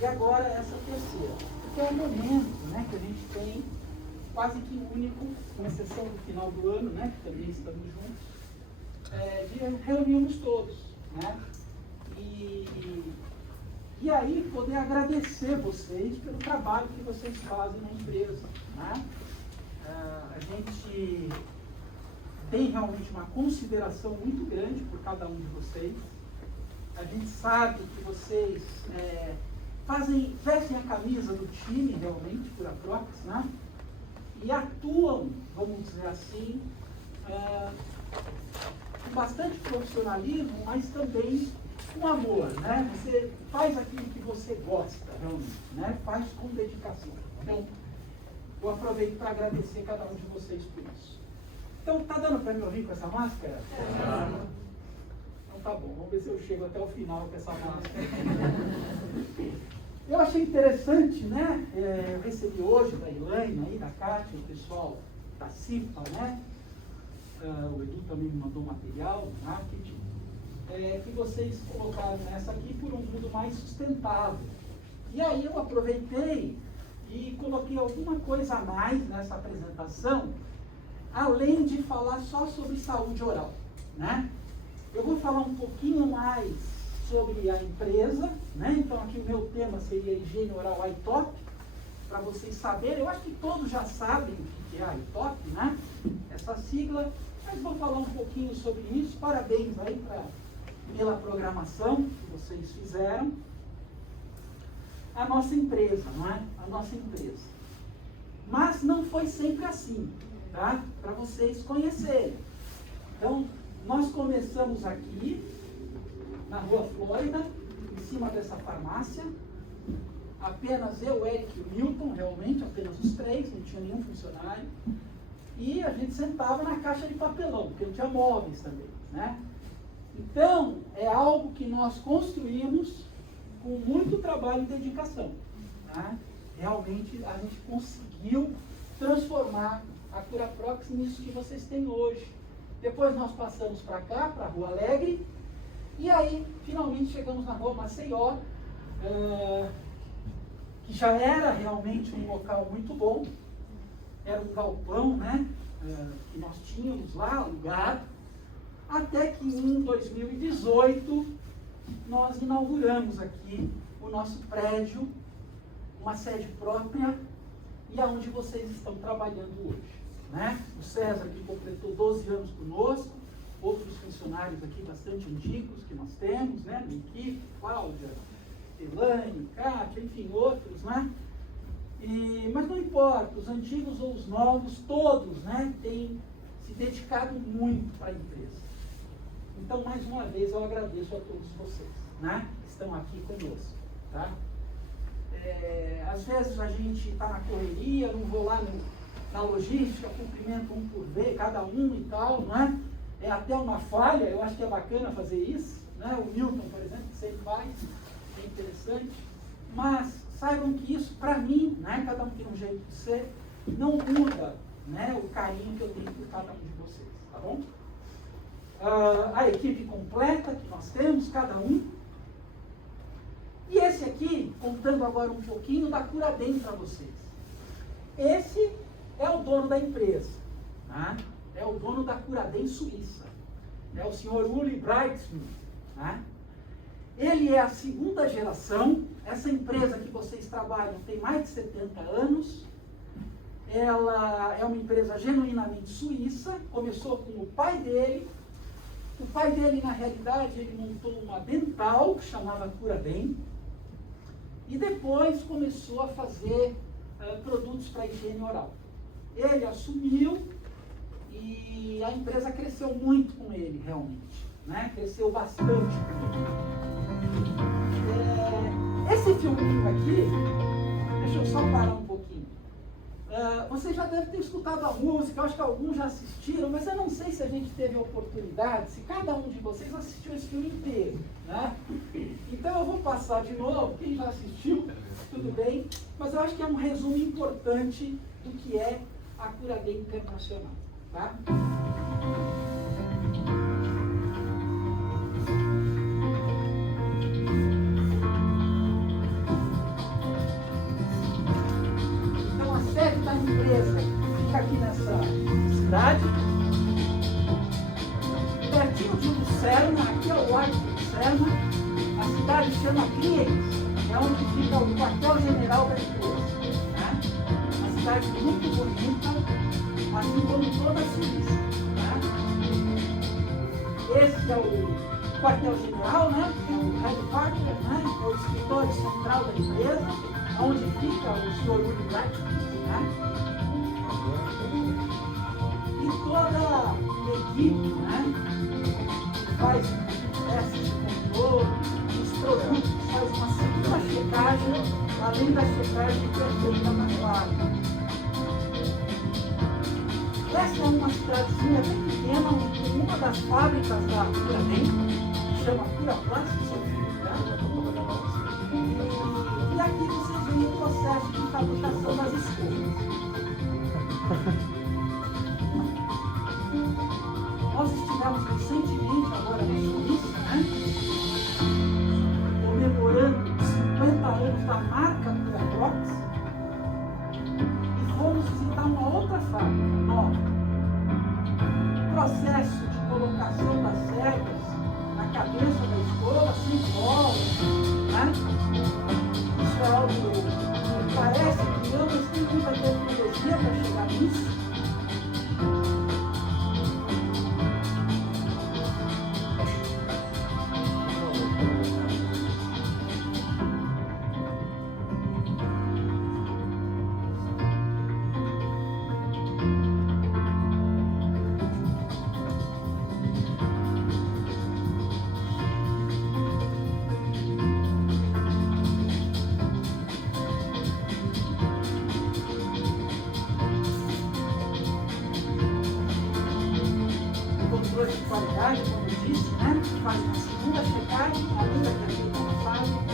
E agora essa terceira, porque é um momento, né, que a gente tem quase que único, com exceção do final do ano, né, que também estamos juntos, de reunirmos todos, né, e aí poder agradecer vocês pelo trabalho que vocês fazem na empresa, né. A gente tem realmente uma consideração muito grande por cada um de vocês. A gente sabe que vocês vestem a camisa do time realmente, por Aprox, né? E atuam, vamos dizer assim, com bastante profissionalismo, mas também com amor, né? Você faz aquilo que você gosta, realmente, né? Faz com dedicação. Então, eu aproveito para agradecer cada um de vocês por isso. Então, tá dando para me ouvir com essa máscara? Então tá bom, vamos ver se eu chego até o final com essa máscara. Eu achei interessante, né? Eu recebi hoje da Elaine, aí, da Kátia, o pessoal da CIFA, né? O Edu também me mandou material, marketing, que vocês colocaram nessa aqui por um mundo mais sustentável. E aí eu aproveitei e coloquei alguma coisa a mais nessa apresentação, além de falar só sobre saúde oral, né? Eu vou falar um pouquinho mais sobre a empresa, né? Então aqui o meu tema seria higiene oral iTop, para vocês saberem. Eu acho que todos já sabem o que é a iTop, né? Essa sigla, mas vou falar um pouquinho sobre isso. Parabéns aí pela programação que vocês fizeram. A nossa empresa, não é? A nossa empresa. Mas não foi sempre assim, tá? Para vocês conhecerem. Então, nós começamos aqui, na Rua Flórida, em cima dessa farmácia. Apenas eu, Eric e o Milton, realmente, apenas os três, não tinha nenhum funcionário. E a gente sentava na caixa de papelão, porque não tinha móveis também, né? Então, é algo que nós construímos com muito trabalho e dedicação, tá? Realmente, a gente conseguiu transformar a Curaprox nisso que vocês têm hoje. Depois nós passamos para cá, para a Rua Alegre, e aí, finalmente, chegamos na Rua Maceió, que já era realmente um local muito bom. Era um galpão, né, que nós tínhamos lá alugado, até que em 2018 nós inauguramos aqui o nosso prédio, uma sede própria, e aonde vocês estão trabalhando hoje, né? O César, que completou 12 anos conosco, outros funcionários aqui bastante antigos que nós temos, né, na equipe, Cláudia, Elaine, Kátia, enfim, outros, né? Mas não importa, os antigos ou os novos, todos, né, têm se dedicado muito para a empresa. Então, mais uma vez, eu agradeço a todos vocês, né, que estão aqui conosco, tá? Às vezes a gente está na correria, não vou lá na logística, cumprimento um por vez, cada um e tal, não é? É até uma falha, eu acho que é bacana fazer isso, né? O Milton, por exemplo, sempre faz, é interessante, mas saibam que isso, para mim, né, cada um tem um jeito de ser, não muda, né, o carinho que eu tenho por cada um de vocês, tá bom? A equipe completa que nós temos, cada um. E esse aqui, contando agora um pouquinho da Curadem para vocês. Esse é o dono da empresa, tá? É o dono da Curadem Suíça. É o senhor Uli Breitsman, tá? Ele é a segunda geração. Essa empresa que vocês trabalham tem mais de 70 anos. Ela é uma empresa genuinamente suíça. Começou com o pai dele. O pai dele, na realidade, ele montou uma dental que chamava Curadem. E depois começou a fazer produtos para higiene oral. Ele assumiu e a empresa cresceu muito com ele, realmente, né? Cresceu bastante com ele. Esse filminho aqui, deixa eu só parar um pouquinho. Você já deve ter escutado a música, eu acho que alguns já assistiram, mas eu não sei se a gente teve a oportunidade, se cada um de vocês assistiu esse filme inteiro, né? Então eu vou passar de novo, quem já assistiu, tudo bem, mas eu acho que é um resumo importante do que é a Curadem Internacional, tá? Lucerna, aqui ao lado de Lucerna, a cidade chama Clientes, é onde fica o quartel-general da empresa. Né? Uma cidade muito bonita, assim como toda a Suíça. Né? Esse é o quartel-general, né? É o headquarter, né? É o escritório central da empresa, onde fica o senhor Uli Bright, né? E toda a equipe, né? Que faz testes de controle, os produtos, faz uma segunda checagem, além da checagem que é feita na fábrica. Essa é uma cidadezinha bem pequena, onde tem uma das fábricas da Curaden, que chama Curaplast. E aqui vocês veem o processo de fabricação das escovas. Nós estivemos recentemente, agora na Suíça, né? Comemorando os 50 anos da marca Curaprox, e fomos visitar uma outra fábrica nova. O processo de colocação das cerdas na cabeça da escova, sem bola, né? Isso é algo que parece que não, mas tem muita tecnologia para chegar nisso. De qualidade, como eu disse, né? Faz uma segunda checagem, além da que é feita na fábrica.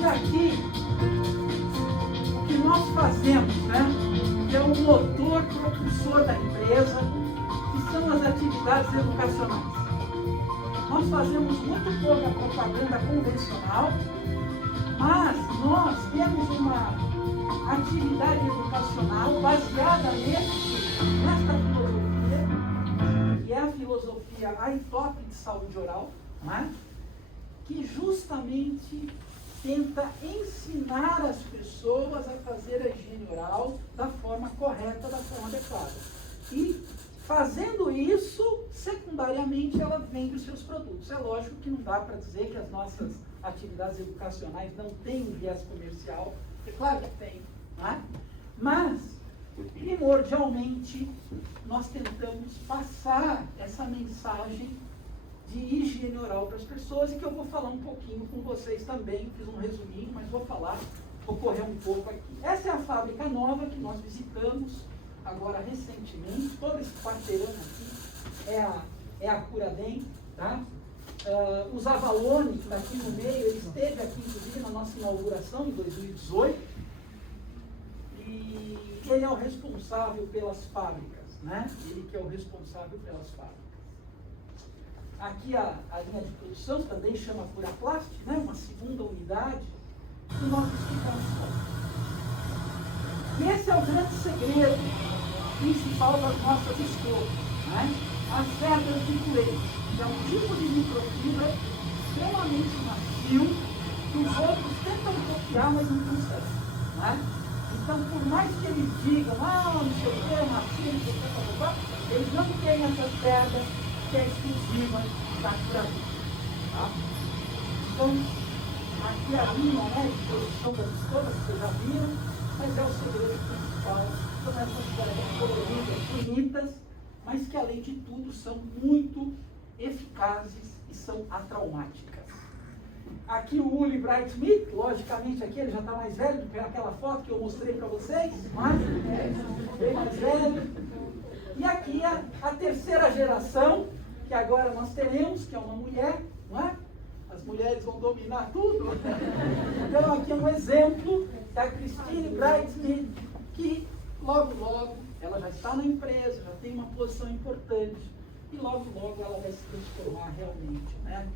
E aqui, o que nós fazemos, né, que é o motor propulsor da empresa, que são as atividades educacionais. Nós fazemos muito pouca propaganda convencional, mas nós temos uma atividade educacional baseada nesta filosofia, que é a filosofia ITOP de saúde oral, né, que justamente tenta ensinar as pessoas a fazer a higiene oral da forma correta, da forma adequada. E, fazendo isso, secundariamente, ela vende os seus produtos. É lógico que não dá para dizer que as nossas atividades educacionais não têm um viés comercial. É claro que tem, né? Mas, primordialmente, nós tentamos passar essa mensagem de higiene oral para as pessoas, e que eu vou falar um pouquinho com vocês também. Fiz um resuminho, mas vou correr um pouco aqui. Essa é a fábrica nova que nós visitamos agora recentemente. Todo esse quarteirão aqui é a Curaden, tá? O Zavalone, que está aqui no meio, ele esteve aqui inclusive na nossa inauguração em 2018, e ele é o responsável pelas fábricas, né? Ele que é o responsável pelas fábricas. Aqui a linha de produção também chama Curaplast, né? Uma segunda unidade que nós explicamos como. E esse é o grande segredo principal das nossas escovas, né? As cerdas de curex, que é um tipo de microfibra extremamente macio, que os outros tentam copiar, mas não conseguem, né? Então, por mais que eles digam, não sei o que, macio, não sei o que, eles não têm essa cerda que é exclusiva da Curaden, tá? Então, aqui a linha, né, de produção das escovas, que vocês já viram, mas é o segredo principal. São essas cerdas coloridas, bonitas, mas que além de tudo são muito eficazes e são atraumáticas. Aqui o Uli Bright Smith, logicamente aqui ele já está mais velho do que aquela foto que eu mostrei para vocês, mas bem mais velho. E aqui a terceira geração, que agora nós teremos, que é uma mulher, não é? as mulheres vão dominar tudo. Então aqui é um exemplo da Christine Bridesmaid, que logo, logo, ela já está na empresa, já tem uma posição importante, e logo, logo ela vai se transformar realmente, né,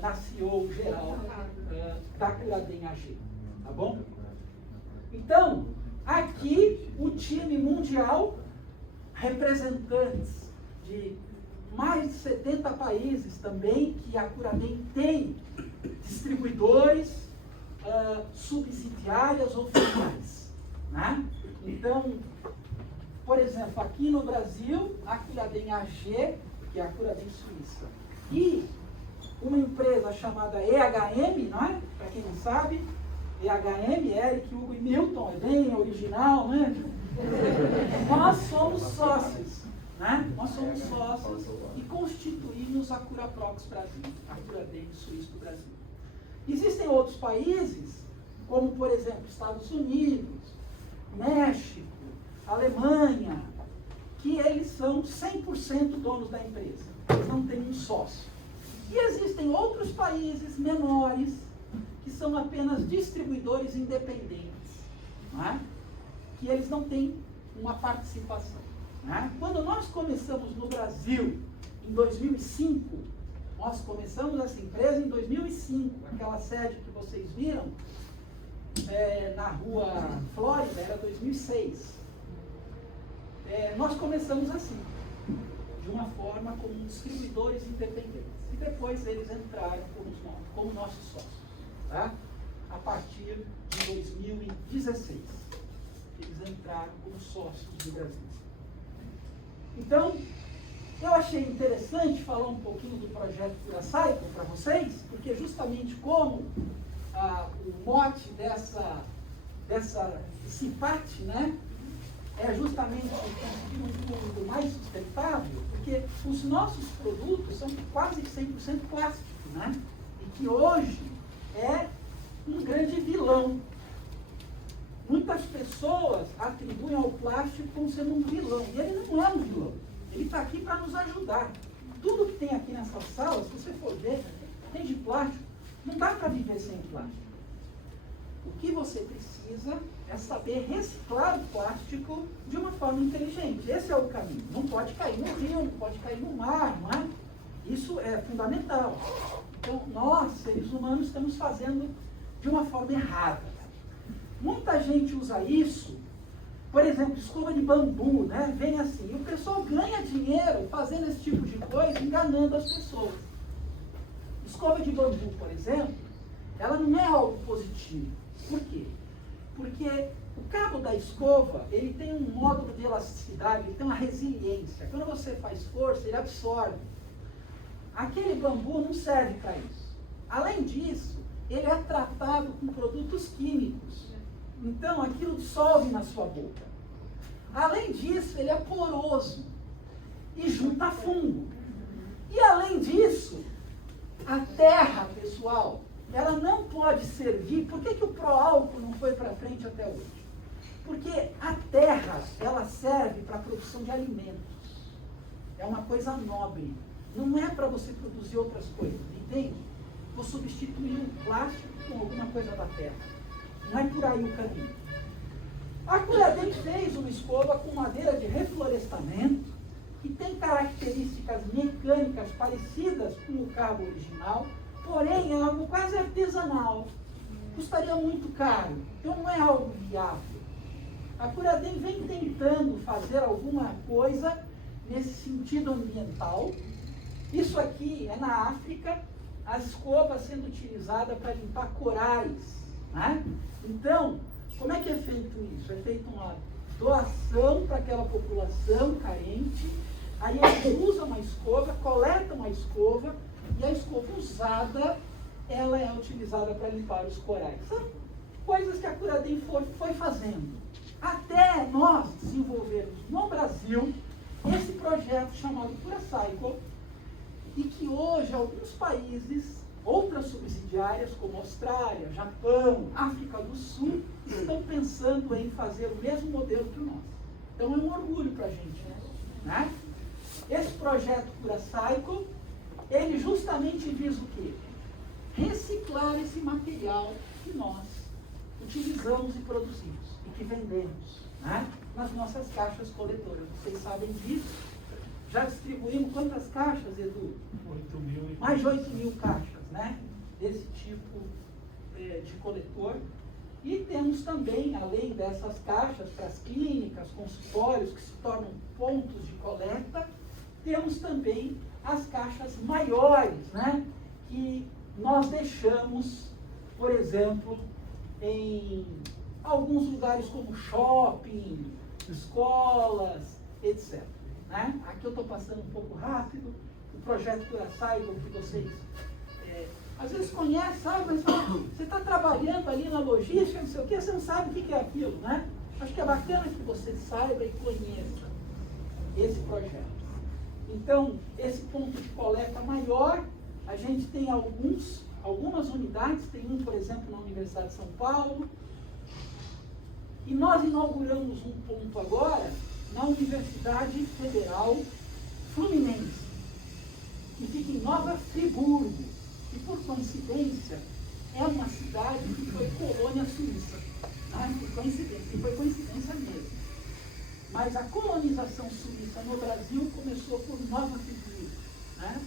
na CEO geral da Curaden AG, tá bom? Então, aqui o time mundial, representantes de mais de 70 países também, que a Curaden tem distribuidores, subsidiárias ou filiais, né? Então, por exemplo, aqui no Brasil, a Curaden AG, que é a Curaden Suíça, e uma empresa chamada EHM, não é? Para quem não sabe, EHM, Eric, Hugo e Milton, é bem original, né? Nós somos sócios, né? Nós somos sócios e constituímos a Curaprox Brasil, a Curaden Suíça do Brasil. Existem outros países, como por exemplo, Estados Unidos, México, Alemanha, que eles são 100% donos da empresa, eles não têm um sócio. E existem outros países menores, que são apenas distribuidores independentes, não é? Que eles não têm uma participação. Né? Quando nós começamos no Brasil, em 2005, nós começamos essa empresa em 2005, aquela sede que vocês viram, na rua Flórida, era 2006. Nós começamos assim, de uma forma como distribuidores independentes. E depois eles entraram como nossos sócios, tá? A partir de 2016. Eles entraram como sócios do Brasil. Então, eu achei interessante falar um pouquinho do projeto Curacycle para vocês, porque justamente como o mote desse PAT, né, é justamente conseguir um mundo mais sustentável, porque os nossos produtos são quase 100% plástico, né, e que hoje é um grande vilão. Muitas pessoas atribuem ao plástico como sendo um vilão, e ele não é um vilão, ele está aqui para nos ajudar. Tudo que tem aqui nessa sala, se você for ver, tem de plástico, não dá para viver sem plástico. O que você precisa é saber reciclar o plástico de uma forma inteligente. Esse é o caminho. Não pode cair no rio, não pode cair no mar, não é? Isso é fundamental. Então, nós, seres humanos, estamos fazendo de uma forma errada. Muita gente usa isso, por exemplo, escova de bambu, né? Vem assim, e o pessoal ganha dinheiro fazendo esse tipo de coisa, enganando as pessoas. Escova de bambu, por exemplo, ela não é algo positivo. Por quê? Porque o cabo da escova, ele tem um módulo de elasticidade, ele tem uma resiliência. Quando você faz força, ele absorve. Aquele bambu não serve para isso. Além disso, ele é tratado com produtos químicos. Então, aquilo dissolve na sua boca. Além disso, ele é poroso e junta fungo. E além disso, a terra, pessoal, ela não pode servir. Por que o pró-álcool não foi para frente até hoje? Porque a terra, ela serve para a produção de alimentos. É uma coisa nobre. Não é para você produzir outras coisas, entende? Vou substituir um plástico com alguma coisa da terra. Não é por aí o caminho. A Curaden fez uma escova com madeira de reflorestamento, que tem características mecânicas parecidas com o cabo original, porém é algo quase artesanal. Custaria muito caro, então não é algo viável. A Curaden vem tentando fazer alguma coisa nesse sentido ambiental. Isso aqui é na África, a escova sendo utilizada para limpar corais, né? Então, como é que é feito isso? É feita uma doação para aquela população carente, aí eles usam uma escova, coletam uma escova, e a escova usada, ela é utilizada para limpar os corais. São coisas que a Curaden foi fazendo. Até nós desenvolvermos no Brasil esse projeto chamado Curacycle, e que hoje alguns países, outras subsidiárias como Austrália, Japão, África do Sul, estão pensando em fazer o mesmo modelo que o nosso. Então é um orgulho para a gente, né? Esse projeto Curacycle, ele justamente visa o quê? reciclar esse material que nós utilizamos e produzimos e que vendemos, né, nas nossas caixas coletoras. Vocês sabem disso. Já distribuímos quantas caixas, Edu? 8.000. Mais de 8.000 caixas, né, desse tipo de coletor. E temos também, além dessas caixas para as clínicas, consultórios, que se tornam pontos de coleta, temos também as caixas maiores, né, que nós deixamos, por exemplo, em alguns lugares como shopping, escolas, etc. Né? Aqui eu estou passando um pouco rápido, o projeto Curaçaiba, que vocês às vezes conhecem, sabe, mas você está trabalhando ali na logística, não sei o quê, você não sabe o que é aquilo, né? Acho que é bacana que você saiba e conheça esse projeto. Então, esse ponto de coleta maior, a gente tem algumas unidades, tem um, por exemplo, na Universidade de São Paulo, e nós inauguramos um ponto agora na Universidade Federal Fluminense, que fica em Nova Friburgo, e por coincidência é uma cidade que foi colônia suíça, né? Foi coincidência mesmo. Mas a colonização suíça no Brasil começou por Nova Friburgo, né?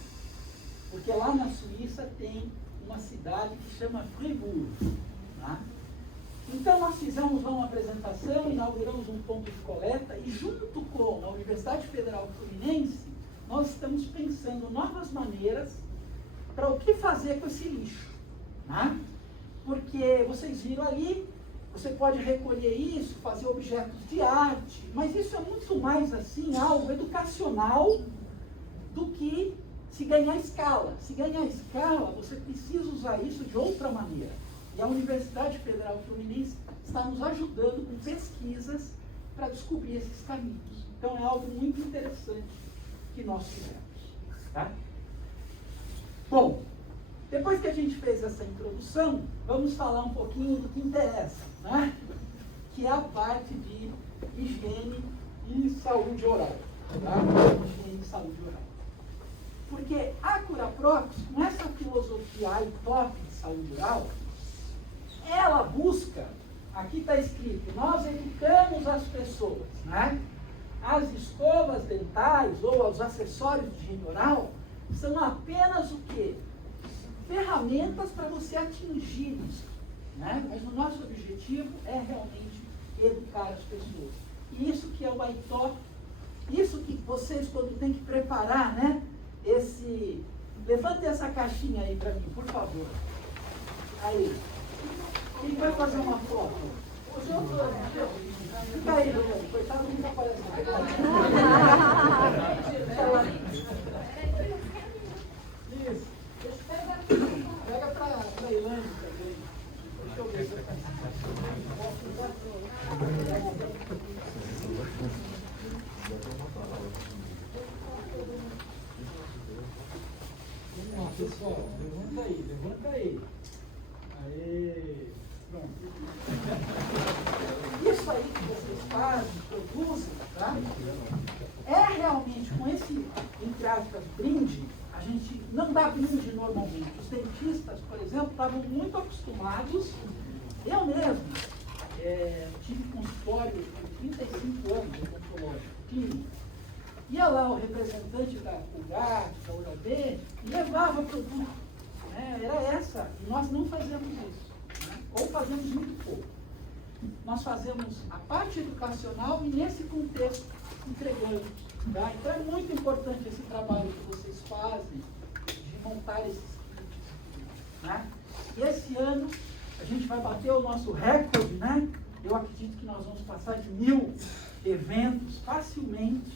Porque lá na Suíça tem uma cidade que chama Friburgo, né? Então nós fizemos lá uma apresentação, inauguramos um ponto de coleta e junto com a Universidade Federal Fluminense, nós estamos pensando novas maneiras para o que fazer com esse lixo, né? Porque vocês viram ali, você pode recolher isso, fazer objetos de arte, mas isso é muito mais assim, algo educacional do que se ganhar escala. Se ganhar escala, você precisa usar isso de outra maneira. E a Universidade Federal Fluminense está nos ajudando com pesquisas para descobrir esses caminhos. Então é algo muito interessante que nós fizemos, tá? Bom, depois que a gente fez essa introdução, vamos falar um pouquinho do que interessa, né? Que é a parte de higiene e saúde oral, tá? Higiene e saúde oral. Porque a Curaprox, com essa filosofia aí top de saúde oral, ela busca, aqui está escrito, nós educamos as pessoas, né? As escovas dentais ou os acessórios de higiene oral são apenas o quê? Ferramentas para você atingir isso, né? Mas o nosso objetivo é realmente educar as pessoas. E isso que é o iTop, isso que vocês, quando tem que preparar, né? Levante essa caixinha aí para mim, por favor. Aí. Quem vai fazer uma foto? Fica aí, Juliano. Coitado, não está aparecendo. Isso. Pega para a Ilane também. Deixa eu ver se eu pessoal, levanta aí. Aê, pronto. Isso aí que vocês fazem, produzem, tá? É realmente com esse, entre aspas, brinde, a gente não dá brinde normalmente. Os dentistas, por exemplo, estavam muito acostumados. Eu mesmo tive consultório por 35 anos de odontológico clínico. Ia lá o representante da Colgate, da Oral-B, e levava produto. Né? Era essa. E nós não fazemos isso. Né? Ou fazemos muito pouco. Nós fazemos a parte educacional e nesse contexto entregamos. Tá? Então é muito importante esse trabalho que vocês fazem de montar esses kits. Né? E esse ano a gente vai bater o nosso recorde, né? Eu acredito que nós vamos passar de 1000 eventos facilmente,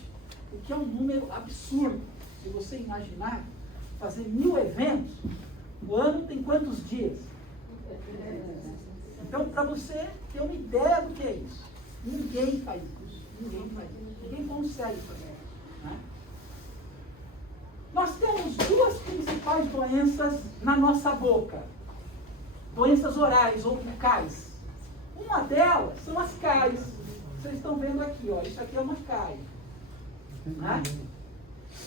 o que é um número absurdo. Se você imaginar, fazer 1000 eventos, o ano tem quantos dias? Então, para você ter uma ideia do que é isso, ninguém faz isso. Ninguém consegue fazer isso. Né? Nós temos duas principais doenças na nossa boca. Doenças orais ou bucais. Uma delas são as cáries. Vocês estão vendo aqui, ó, isso aqui é uma cárie. Né?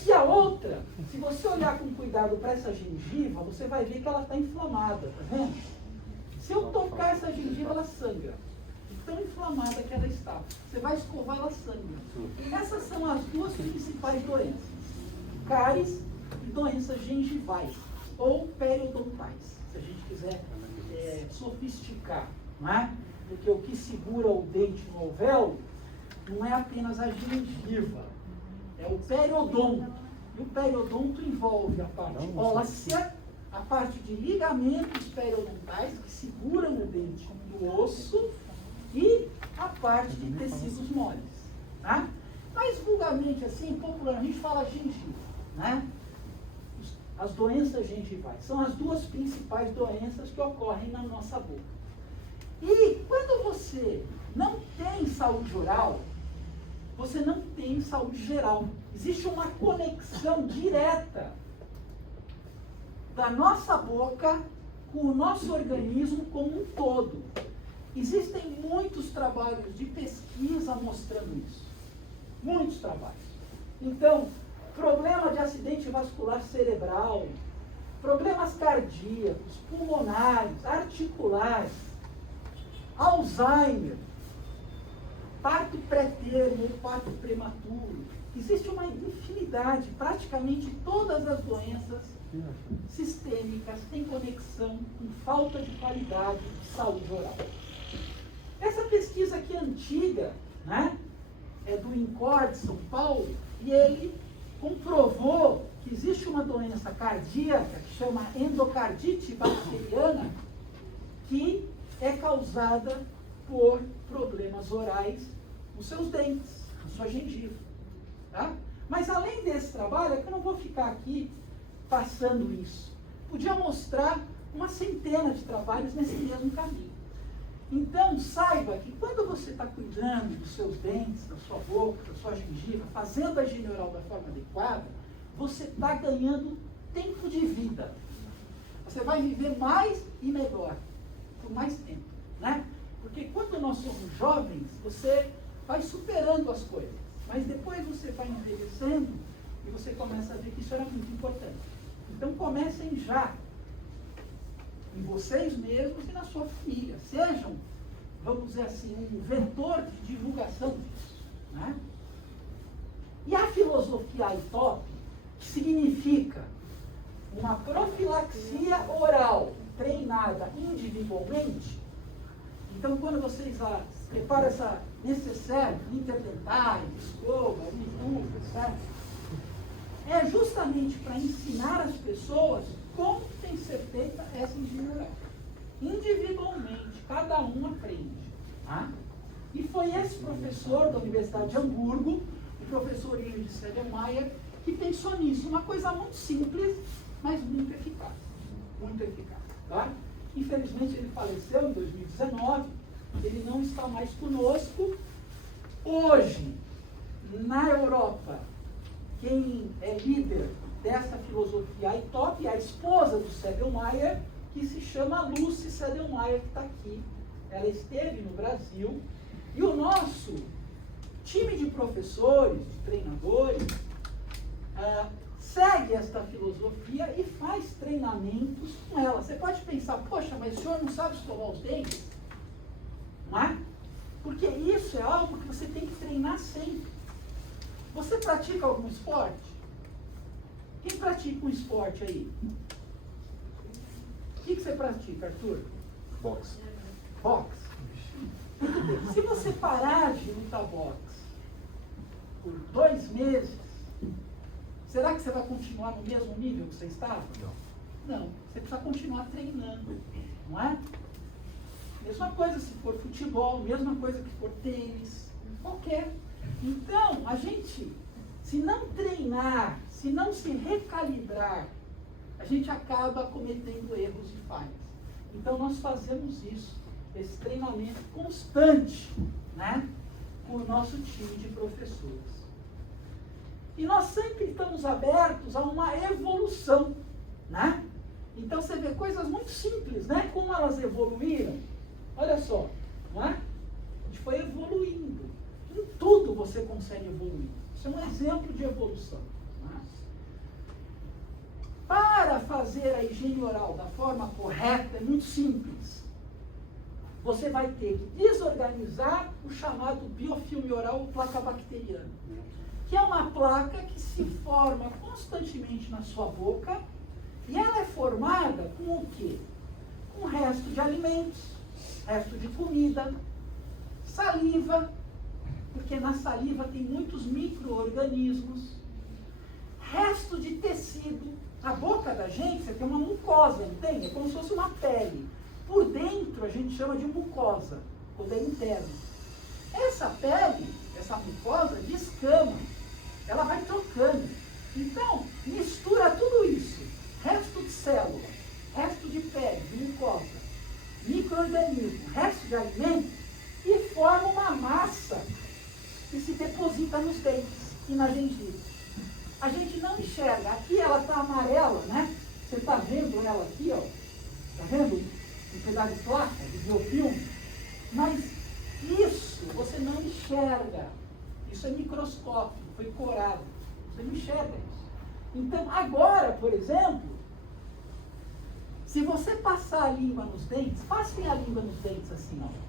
E a outra, se você olhar com cuidado para essa gengiva, você vai ver que ela está inflamada, tá vendo? Se eu tocar essa gengiva, ela sangra. Tão inflamada que ela está. Você vai escovar, ela sangra. Essas são as duas principais doenças. Cáries e doenças gengivais, ou periodontais, se a gente quiser sofisticar, não é? Porque o que segura o dente no alvéolo não é apenas a gengiva, é o periodonto. E o periodonto envolve a parte óssea, a parte de ligamentos periodontais que seguram o dente no osso e a parte de tecidos moles. Tá? Mas vulgarmente assim, popularmente fala gengiva. Né? As doenças gengivais são as duas principais doenças que ocorrem na nossa boca. E quando você não tem saúde oral, você não tem saúde geral. Existe uma conexão direta da nossa boca com o nosso organismo como um todo. Existem muitos trabalhos de pesquisa mostrando isso. Muitos trabalhos. Então, problema de acidente vascular cerebral, problemas cardíacos, pulmonares, articulares, Alzheimer, parto pré-termo ou parto prematuro. Existe uma infinidade, praticamente todas as doenças sistêmicas têm conexão com falta de qualidade de saúde oral. Essa pesquisa aqui antiga, né, é do INCOR de São Paulo, e ele comprovou que existe uma doença cardíaca que chama endocardite bacteriana, que é causada por problemas orais nos seus dentes, na sua gengiva. Tá? Mas além desse trabalho, é que eu não vou ficar aqui passando isso. Podia mostrar uma centena de trabalhos nesse mesmo caminho. Então, saiba que quando você está cuidando dos seus dentes, da sua boca, da sua gengiva, fazendo a higiene oral da forma adequada, você está ganhando tempo de vida. Você vai viver mais e melhor, por mais tempo, né? Porque quando nós somos jovens, você vai superando as coisas, mas depois você vai envelhecendo e você começa a ver que isso era muito importante. Então comecem já, em vocês mesmos e na sua família. Sejam, vamos dizer assim, um vetor de divulgação disso. Né? E a filosofia ITOP, que significa uma profilaxia oral treinada individualmente. Então, quando vocês preparam essa necessaire, interdentário, escova, unituba, certo? É justamente para ensinar as pessoas como tem que ser feita essa higiene oral. Individualmente, cada um aprende. Tá? E foi esse professor da Universidade de Hamburgo, o professor Ingrid Sedelmaier, que pensou nisso. Uma coisa muito simples, mas muito eficaz. Muito eficaz. Tá? Infelizmente, ele faleceu em 2019. Ele não está mais conosco. Hoje, na Europa, quem é líder dessa filosofia ITOP é a esposa do Sedelmaier, que se chama Lucy Sedelmaier, que está aqui. Ela esteve no Brasil. E o nosso time de professores, de treinadores, segue esta filosofia e faz treinamentos com ela. Você pode pensar, poxa, mas o senhor não sabe escovar os dentes? Não é? Porque isso é algo que você tem que treinar sempre. Você pratica algum esporte? Quem pratica um esporte aí? O que você pratica, Arthur? Boxe. Boxe. Muito bem. Se você parar de lutar boxe por 2 meses, será que você vai continuar no mesmo nível que você estava? Não. Não. Você precisa continuar treinando. Não é? Mesma coisa se for futebol, mesma coisa que for tênis, qualquer. Então, a gente, se não treinar, se não se recalibrar, a gente acaba cometendo erros e falhas. Então, nós fazemos isso, esse treinamento constante, né, com o nosso time de professores. E nós sempre estamos abertos a uma evolução, né? Então, você vê coisas muito simples, né? Como elas evoluíram. Olha só, não é? A gente foi evoluindo. Em tudo você consegue evoluir. Isso é um exemplo de evolução. Não é? fazer a higiene oral da forma correta é muito simples. Você vai ter que desorganizar o chamado biofilme oral, placa bacteriana, que é uma placa que se forma constantemente na sua boca e ela é formada com o quê? Com resto de alimentos, resto de comida, saliva, porque na saliva tem muitos micro-organismos, resto de tecido. A boca da gente, você tem uma mucosa, não tem? É como se fosse uma pele. Por dentro a gente chama de mucosa, poder interno. Essa pele, essa mucosa, descama. Ela vai trocando. Então, mistura tudo isso. Resto de célula, resto de pele, de mucosa, micro-organismo, resto de alimento, e forma uma massa que se deposita nos dentes e na gengiva. A gente não enxerga. Aqui ela está amarela, né? Você está vendo ela aqui, ó. Está vendo? Um pedaço de placa, de biofilme. Mas isso você não enxerga. Isso é microscópico, foi corado. Você não enxerga isso. Então, agora, por exemplo, se você passar a língua nos dentes, passem a língua nos dentes assim, ó.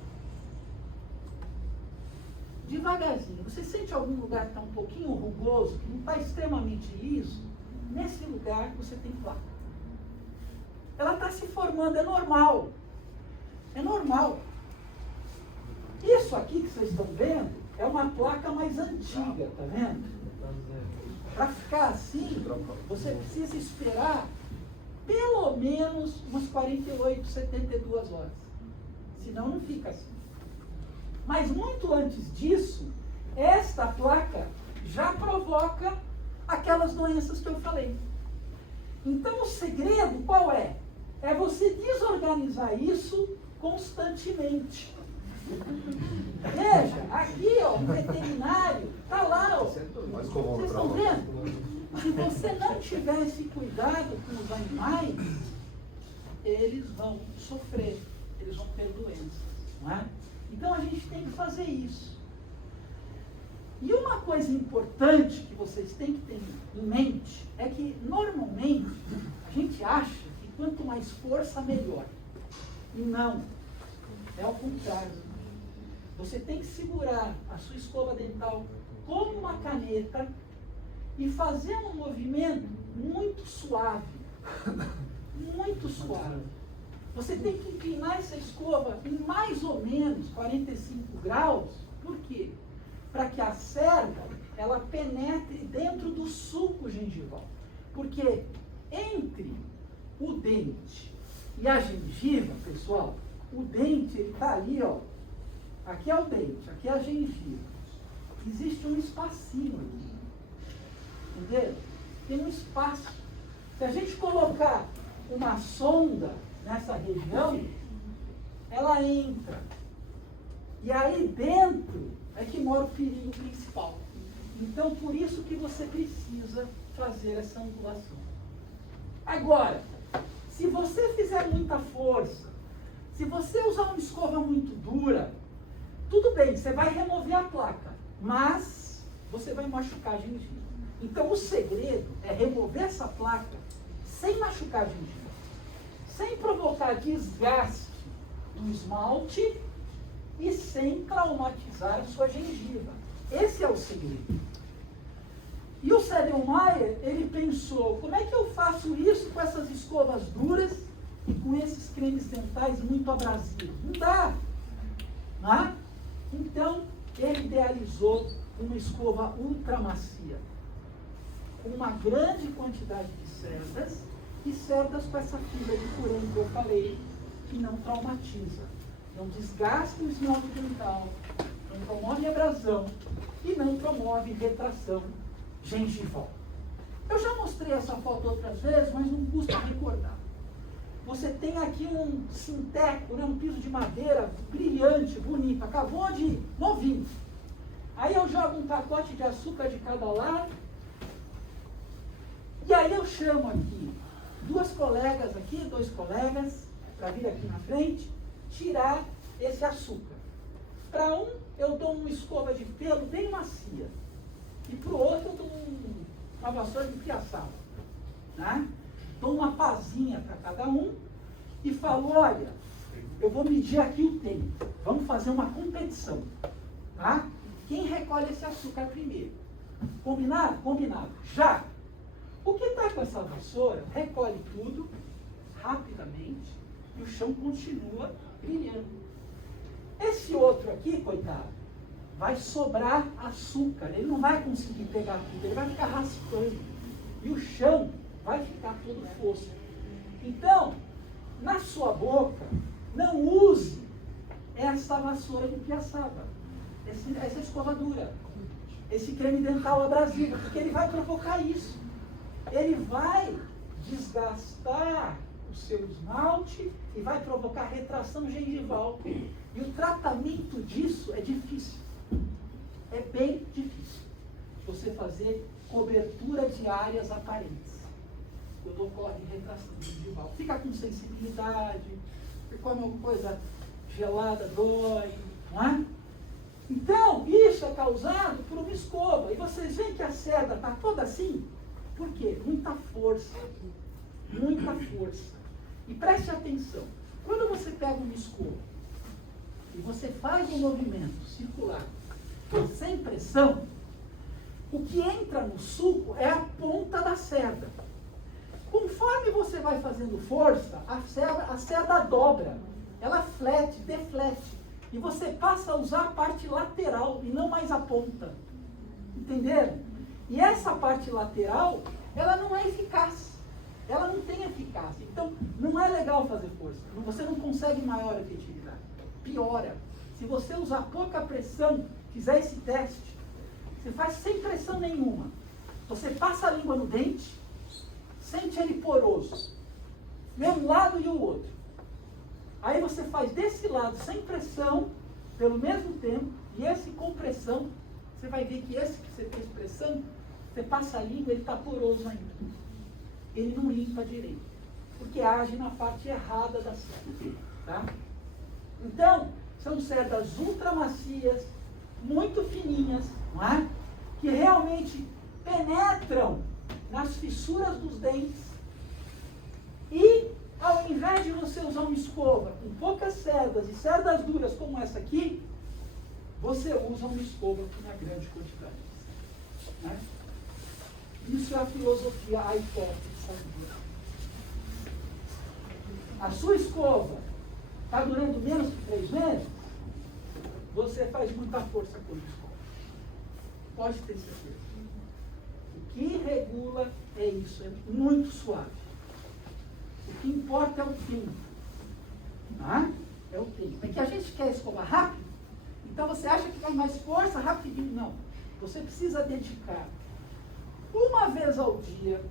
Devagarzinho. Você sente algum lugar que está um pouquinho rugoso, que não está extremamente liso? Nesse lugar você tem placa. Ela está se formando, é normal. É normal. Isso aqui que vocês estão vendo é uma placa mais antiga, tá vendo? Para ficar assim, você precisa esperar pelo menos umas 48, 72 horas. Senão não fica assim. Mas muito antes disso, esta placa já provoca aquelas doenças que eu falei. Então o segredo qual é? É você desorganizar isso constantemente. Veja, aqui ó, um veterinário, está lá, ó. Vocês estão vendo? Se você não tiver esse cuidado com os animais, eles vão sofrer, eles vão ter doenças, não é? Então a gente tem que fazer isso. E uma coisa importante que vocês têm que ter em mente é que normalmente a gente acha que quanto mais força, melhor. E não. É ao contrário. Você tem que segurar a sua escova dental como uma caneta e fazer um movimento muito suave. Muito suave. Você tem que inclinar essa escova em mais ou menos 45 graus. Por quê? Para que a cerda, ela penetre dentro do sulco gengival. Porque entre o dente e a gengiva, pessoal, o dente, ele está ali, ó. Aqui é o dente, aqui é a gengiva. Existe um espacinho aqui. Entendeu? Tem um espaço. Se a gente colocar uma sonda nessa região, ela entra. E aí dentro é que mora o perigo principal. Então, por isso que você precisa fazer essa angulação. Agora, se você fizer muita força, se você usar uma escova muito dura, tudo bem, você vai remover a placa, mas você vai machucar a gengiva. Então, o segredo é remover essa placa sem machucar a gengiva, sem provocar desgaste do esmalte e sem traumatizar a sua gengiva. Esse é o segredo. E o Sedlmayr, ele pensou, como é que eu faço isso com essas escovas duras e com esses cremes dentais muito abrasivos? Não dá. Não é? Então, ele idealizou uma escova ultra macia, com uma grande quantidade de cerdas, e cerdas com essa fibra de furano que eu falei, que não traumatiza, não desgasta o esmalte dental, não promove abrasão e não promove retração gengival. Eu já mostrei essa foto outras vezes, mas não custa recordar. Você tem aqui um sinteco, né, um piso de madeira brilhante, bonito, acabou de novinho. Aí eu jogo um pacote de açúcar de cada lado, e aí eu chamo aqui dois colegas, para vir aqui na frente, tirar esse açúcar. Para um, eu dou uma escova de pelo bem macia. E para o outro, eu dou uma vassoura de piaçaba. Né? botou uma pazinha para cada um e falou, olha, eu vou medir aqui o tempo. Vamos fazer uma competição. Tá? Quem recolhe esse açúcar primeiro? Combinado? Combinado. Já! O que está com essa vassoura recolhe tudo rapidamente e o chão continua brilhando. Esse outro aqui, coitado, vai sobrar açúcar. Ele não vai conseguir pegar tudo, ele vai ficar raspando. E o chão vai ficar todo fosco. Então, na sua boca, não use essa vassoura de piaçava, essa escovadura, esse creme dental abrasivo, porque ele vai provocar isso. Ele vai desgastar o seu esmalte e vai provocar retração gengival. E o tratamento disso é difícil. É bem difícil. Você fazer cobertura de áreas aparentes. Quando ocorre retração gengival. Fica com sensibilidade, você come alguma coisa gelada, dói, não é? Então, isso é causado por uma escova. E vocês veem que a cerda está toda assim? Por quê? Muita força. Muita força. E preste atenção. Quando você pega uma escova e você faz um movimento circular sem pressão, o que entra no suco é a ponta da cerda. Conforme você vai fazendo força, a cerda dobra. Ela deflete. E você passa a usar a parte lateral e não mais a ponta. Entenderam? E essa parte lateral, ela não é eficaz. Ela não tem eficácia. Então, não é legal fazer força. Você não consegue maior efetividade. Piora. Se você usar pouca pressão, fizer esse teste, você faz sem pressão nenhuma. Você passa a língua no dente, sente ele poroso. Mesmo lado e o outro. Aí você faz desse lado sem pressão, pelo mesmo tempo, e esse com pressão, você vai ver que esse que você fez pressão, você passa a língua, ele está poroso ainda. Ele não limpa direito, porque age na parte errada da cerda. Tá? Então, são cerdas ultramacias, muito fininhas, não é? Que realmente penetram nas fissuras dos dentes e, ao invés de você usar uma escova com poucas cerdas e cerdas duras como essa aqui, você usa uma escova com uma grande quantidade. Né? Isso é a filosofia, a hipótese. A sua escova está durando menos de 3 meses, você faz muita força com a escova. Pode ter certeza. O que regula é isso, é muito suave. O que importa é o tempo. Tá? É o tempo. É que a gente quer escovar rápido, então você acha que faz mais força rapidinho. Não. Você precisa dedicar uma vez ao dia,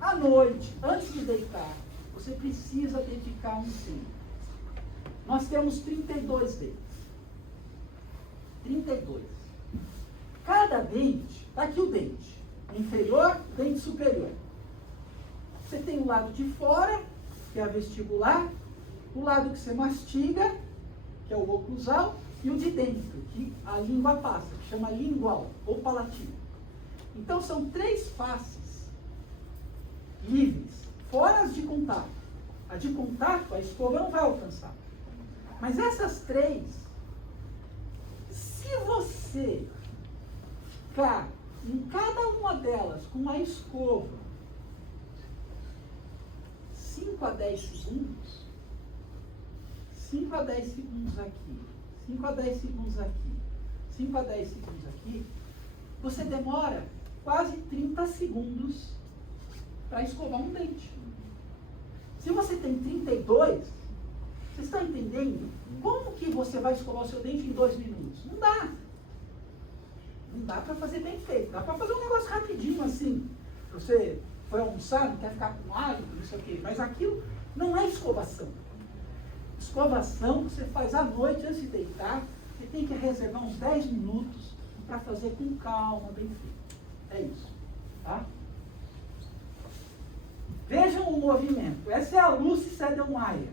à noite, antes de deitar, você precisa dedicar um tempo. Nós temos 32 dentes. 32. Cada dente, está aqui o dente inferior, dente superior. Você tem o lado de fora, que é a vestibular, o lado que você mastiga, que é o oclusal, e o de dentro, que a língua passa, que chama lingual, ou palatino. Então, são 3 faces livres, fora as de contato. A de contato, a escova não vai alcançar. Mas essas 3, se você ficar em cada uma delas com uma escova 5 a 10 segundos, 5 a 10 segundos aqui, 5 a 10 segundos aqui, 5 a 10 segundos aqui, você demora quase 30 segundos para escovar um dente. Se você tem 32, vocês estão entendendo? Como que você vai escovar o seu dente em 2 minutos? Não dá. Não dá para fazer bem feito. Dá para fazer um negócio rapidinho assim. Você foi almoçar, não quer ficar com hábito, não sei o quê. Mas aquilo não é escovação. Escovação você faz à noite antes de deitar. Você tem que reservar uns 10 minutos para fazer com calma, bem feito. É isso. Tá? Vejam o movimento. Essa é a Lucy Sedlmeier.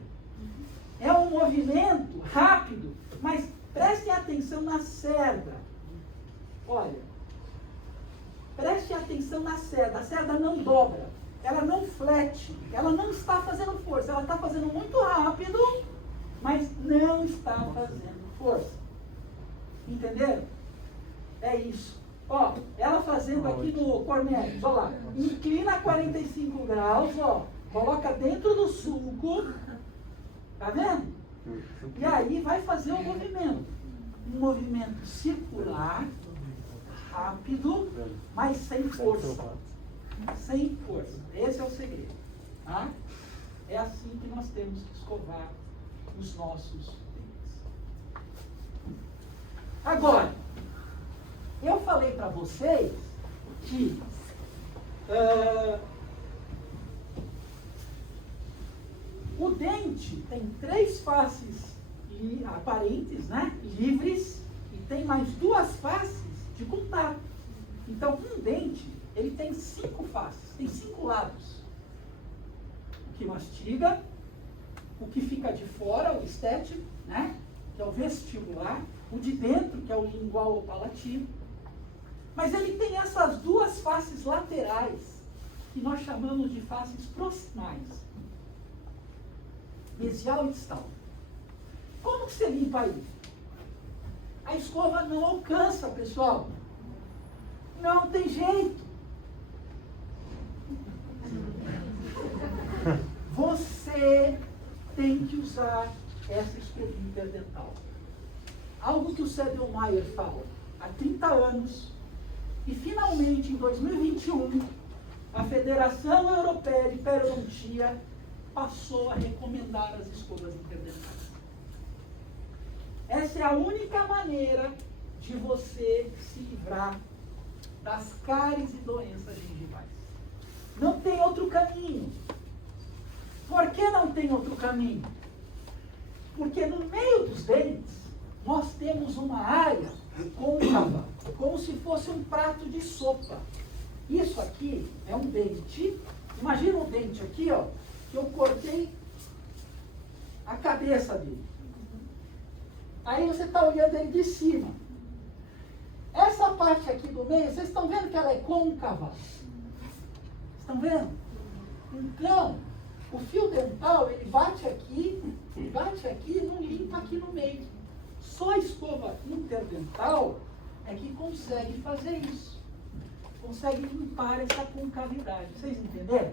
É um movimento rápido, mas prestem atenção na cerda. Olha, preste atenção na cerda. A cerda não dobra, ela não flete. ela não está fazendo força, ela está fazendo muito rápido, mas não está fazendo força. Entenderam? É isso. Ó, ela fazendo aqui no Cornelius, ó lá, inclina 45 graus, ó, coloca dentro do sulco, tá vendo? E aí vai fazer um movimento circular, rápido, mas sem força. Sem força. Esse é o segredo. Tá? É assim que nós temos que escovar os nossos dentes. Agora, eu falei para vocês que o dente tem 3 faces aparentes, né? Livres, e tem mais 2 faces de contato. Então, um dente, ele tem 5 faces, tem 5 lados. O que mastiga, o que fica de fora, o estético, né? Que é o vestibular, o de dentro, que é o lingual ou palatino. Mas ele tem essas 2 faces laterais, que nós chamamos de faces proximais. Mesial e distal. Como que você limpa aí? A escova não alcança, pessoal. Não tem jeito. Você tem que usar essa escovinha interdental. Algo que o Sedlmeier fala há 30 anos. E finalmente, em 2021, a Federação Europeia de Periodontia passou a recomendar as escovas interdentais. Essa é a única maneira de você se livrar das cáries e doenças gengivais. Não tem outro caminho. Por que não tem outro caminho? Porque no meio dos dentes, nós temos uma área côncava, como se fosse um prato de sopa. Isso aqui é um dente. Imagina um dente aqui, ó, que eu cortei a cabeça dele. Aí você está olhando ele de cima. Essa parte aqui do meio, vocês estão vendo que ela é côncava? Estão vendo? Então, o fio dental, ele bate aqui e não limpa aqui no meio. Só a escova interdental é que consegue fazer isso. Consegue limpar essa concavidade. Vocês entenderam?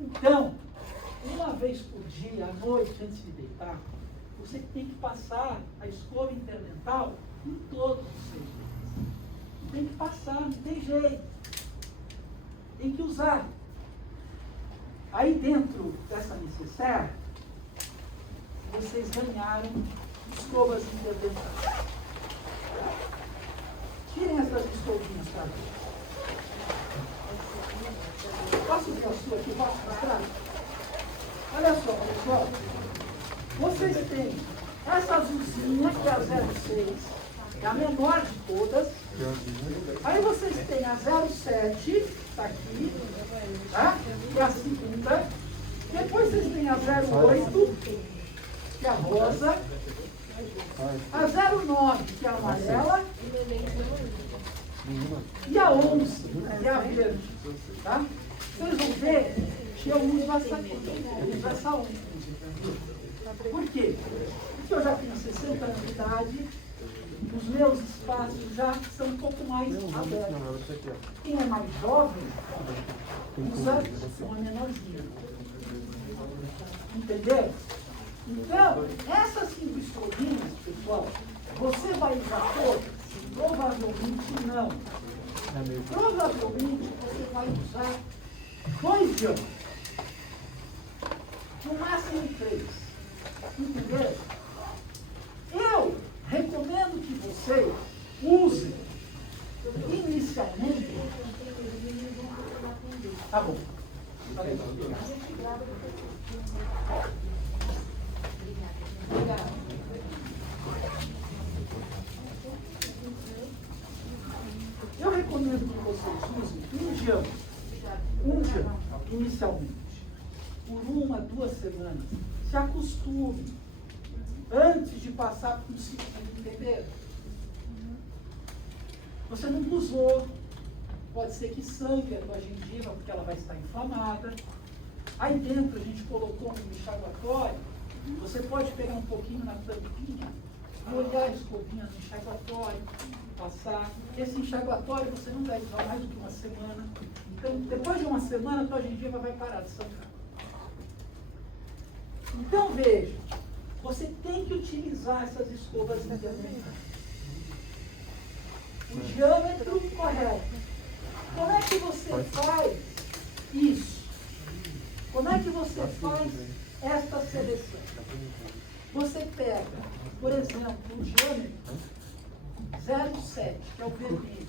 Então, uma vez por dia, à noite, antes de deitar, você tem que passar a escova interdental em todos os seus dentes. Tem que passar, não tem jeito. Tem que usar. Aí dentro dessa necessaire, vocês ganharam escovas interdentais. Tirem essas escovinhas, tá? Posso ver a sua aqui? Posso mostrar? Olha só, pessoal. Vocês têm essa azulzinha, que é a 06, é a menor de todas. Aí vocês têm a 07, está aqui, tá? Que é a segunda. Depois vocês têm a 08, que é a rosa. A 09, que é a amarela. E a 11, que é a verde. Tá? Vocês vão ver que eu uso essa aqui. Eu uso essa 11. Por quê? Porque eu já tenho 60 anos de idade, os meus espaços já são um pouco mais abertos. Quem é mais jovem, usa uma menorzinha. Entendeu? Então, essas 5 escovinhas, pessoal, você vai usar todas? Provavelmente não. Provavelmente você vai usar 2 dias. No máximo 3. Entendeu? Eu recomendo que você use inicialmente. Tá bom. Eu recomendo que vocês usem um dia, inicialmente, por 1 a 2 semanas. Se acostume antes de passar para o segundo, entendeu? Você não usou, pode ser que sangre a tua gengiva, porque ela vai estar inflamada. Aí dentro a gente colocou um enxaguatório. Você pode pegar um pouquinho na tampinha, molhar a escovinha no enxaguatório, passar. Esse enxaguatório você não deve usar mais do que uma semana. Então, depois de uma semana, a tua gengiva vai parar de sangrar. Então, veja, você tem que utilizar essas escovas interdentais. O diâmetro correto. Como é que você faz isso? Como é que você faz esta seleção? Você pega, por exemplo, o diâmetro 0,7, que é o vermelho.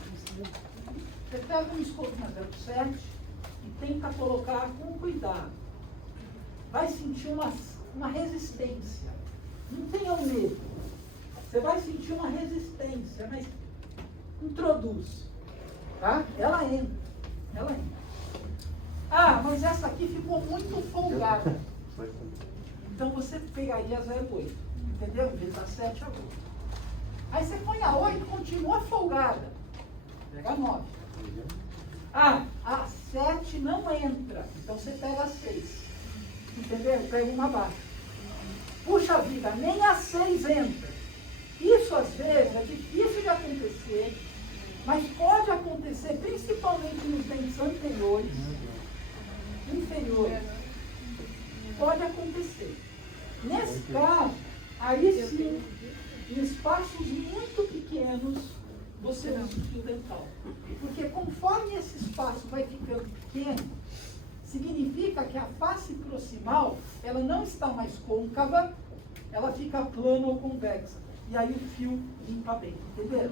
Você pega uma escovinha 0,7 e tenta colocar com cuidado. Vai sentir uma resistência. Não tenha medo. Você vai sentir uma resistência, mas introduz. Tá? Ela entra. Ela entra. Ah, mas essa aqui ficou muito folgada. Então você pegaria 0,8. Entendeu? Em vez da 7 a 8. Aí você põe a 8 e continua folgada. Pega a 9. Ah, a 7 não entra. Então você pega a 6. Entendeu? Pega uma baixa. Puxa vida, nem a 6 entra. Isso às vezes é difícil de acontecer, mas pode acontecer principalmente nos dentes anteriores, inferiores. Pode acontecer. Nesse caso, aí sim, em espaços muito pequenos, você usa o fio dental. Porque conforme esse espaço vai ficando pequeno, significa que a face proximal, ela não está mais côncava, ela fica plana ou convexa. E aí o fio limpa bem, entenderam?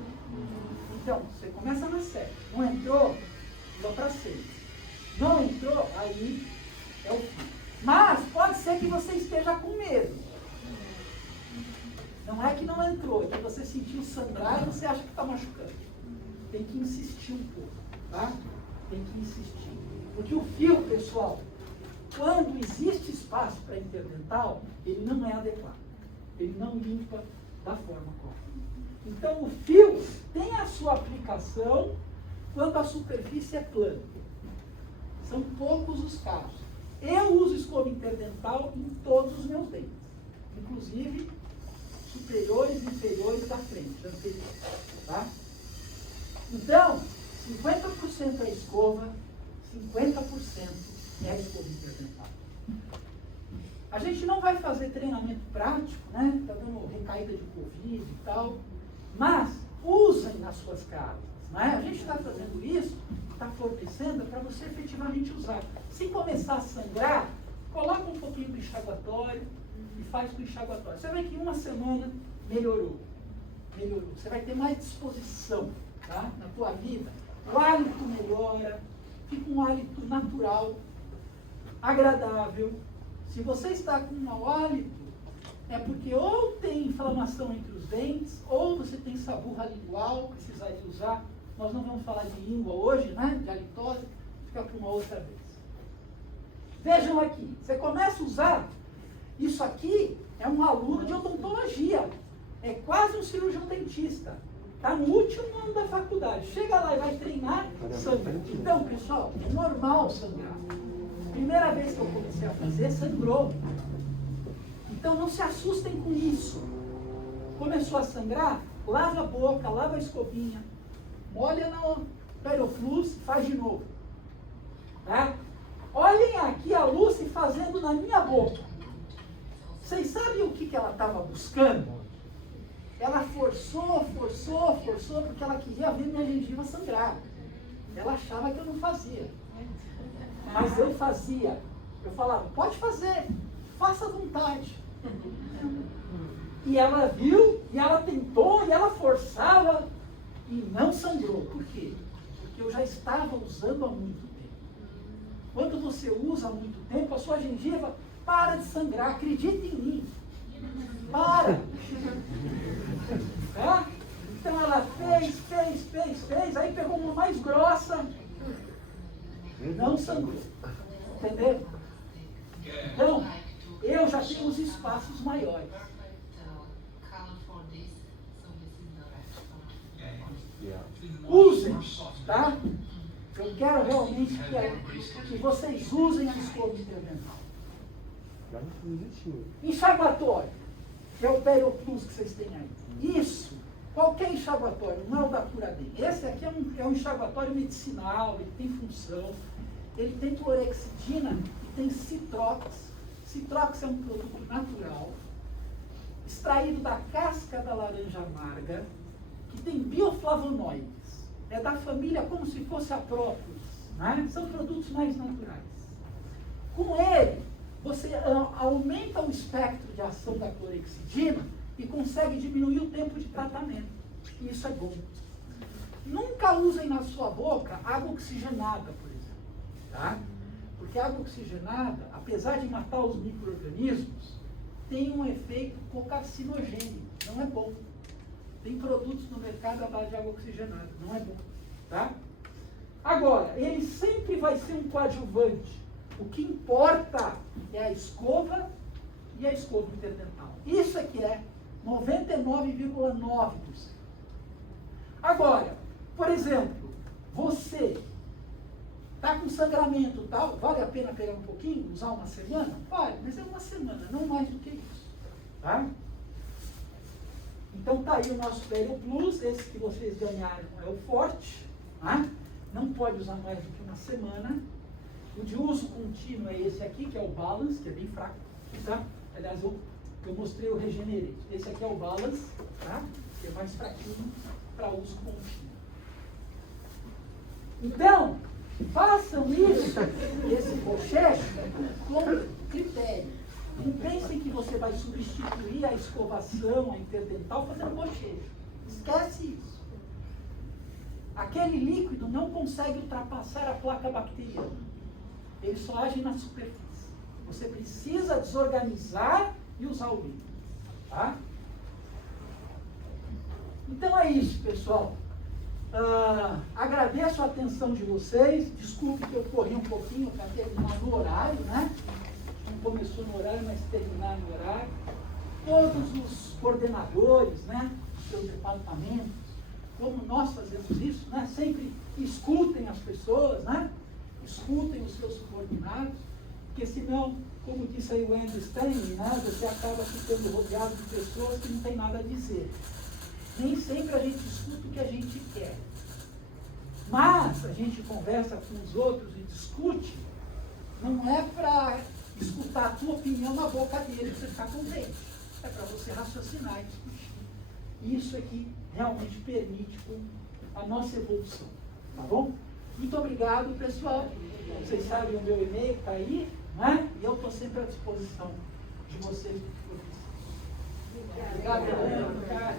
Então, você começa na 7. Não entrou? Vai para 6. Não entrou? Aí é o fio. Mas pode ser que você esteja com medo. Não é que não entrou, é que você sentiu sangrar e você acha que está machucando. Tem que insistir um pouco, tá? Tem que insistir. Porque o fio, pessoal, quando existe espaço para interdental, ele não é adequado. Ele não limpa da forma correta. Então, o fio tem a sua aplicação quando a superfície é plana. São poucos os casos. Eu uso escova interdental em todos os meus dentes, inclusive superiores e inferiores da frente, anteriores, tá? Então, 50% é escova, 50% é a escova interdental. A gente não vai fazer treinamento prático, né? Está dando recaída de Covid e tal, mas usem nas suas casas, né? A gente está fazendo isso, está fornecendo para você efetivamente usar. Se começar a sangrar, coloca um pouquinho do enxaguatório e faz com o enxaguatório. Você vê que em uma semana melhorou. Melhorou. Você vai ter mais disposição, tá? Na tua vida. O hálito melhora, fica um hálito natural, agradável. Se você está com um mau hálito, é porque ou tem inflamação entre os dentes, ou você tem saburra lingual, precisaria usar. Nós não vamos falar de língua hoje, né? De halitose, fica para uma outra vez. Vejam aqui, você começa a usar, isso aqui é um aluno de odontologia, é quase um cirurgião dentista, está no último ano da faculdade, chega lá e vai treinar, sangra. Então, pessoal, é normal sangrar. Primeira vez que eu comecei a fazer, sangrou. Então, não se assustem com isso. Começou a sangrar, lava a boca, lava a escovinha, molha no Peroflus, faz de novo. Tá? Olhem aqui a Lucy fazendo na minha boca. Vocês sabem o que ela estava buscando? Ela forçou, porque ela queria ver minha gengiva sangrar. Ela achava que eu não fazia. Mas eu fazia. Eu falava, pode fazer, faça à vontade. E ela viu, e ela tentou, e ela forçava, e não sangrou. Por quê? Porque eu já estava usando há muito tempo. Quando você usa há muito tempo, a sua gengiva para de sangrar. Acredite em mim. Para. Tá? Então ela fez, aí pegou uma mais grossa, não sangrou. Entendeu? Então, eu já tenho os espaços maiores. Usem, tá? Eu quero realmente que vocês usem a escova interdental. Enxaguatório, que é o Perioplus que vocês têm aí. Isso, qualquer enxaguatório, não é o da Curaden. Esse aqui é um enxaguatório medicinal, ele tem função, ele tem clorexidina e tem citrox. Citrox é um produto natural, extraído da casca da laranja amarga, que tem bioflavonoides. É da família como se fosse a própolis, né? São produtos mais naturais. Com ele, você aumenta o espectro de ação da clorexidina e consegue diminuir o tempo de tratamento. E isso é bom. Nunca usem na sua boca água oxigenada, por exemplo. Tá? Porque a água oxigenada, apesar de matar os micro-organismos, tem um efeito cocarcinogênico. Não é bom. Tem produtos no mercado à base de água oxigenada. Não é bom. Tá? Agora, ele sempre vai ser um coadjuvante. O que importa é a escova e a escova interdental. Isso é que é 99,9%. Agora, por exemplo, você está com sangramento e tal, vale a pena pegar um pouquinho, usar uma semana? Vale, mas é uma semana, não mais do que isso. Tá? Então tá aí o nosso Perioplus, esse que vocês ganharam é o forte, tá? Não pode usar mais do que uma semana. O de uso contínuo é esse aqui, que é o Balance, que é bem fraco, tá? Aliás, eu mostrei o Regenerate. Esse aqui é o Balance, tá? Que é mais fraquinho para uso contínuo. Então, façam isso, esse bochecho, com critério. Não pensem que você vai substituir a escovação, a interdental, fazendo bochecho. Esquece isso. Aquele líquido não consegue ultrapassar a placa bacteriana. Ele só age na superfície. Você precisa desorganizar e usar o líquido. Tá? Então é isso, pessoal. Agradeço a atenção de vocês. Desculpe que eu corri um pouquinho para terminar no horário, né? Não começou no horário, mas terminar no horário. Todos os coordenadores, né, dos seus departamentos, como nós fazemos isso, né? Sempre escutem as pessoas, né? Escutem os seus subordinados, porque senão, como disse aí o Andy Stanley, né, você acaba ficando rodeado de pessoas que não tem nada a dizer. Nem sempre a gente escuta o que a gente quer. Mas a gente conversa com os outros e discute, não é para escutar a tua opinião na boca dele para você ficar contente. É para você raciocinar e discutir. Isso é que realmente permite a nossa evolução. Tá bom? Muito obrigado, pessoal. Vocês sabem o meu e-mail está aí, né? E eu estou sempre à disposição de vocês. Obrigado, Ana. Obrigado.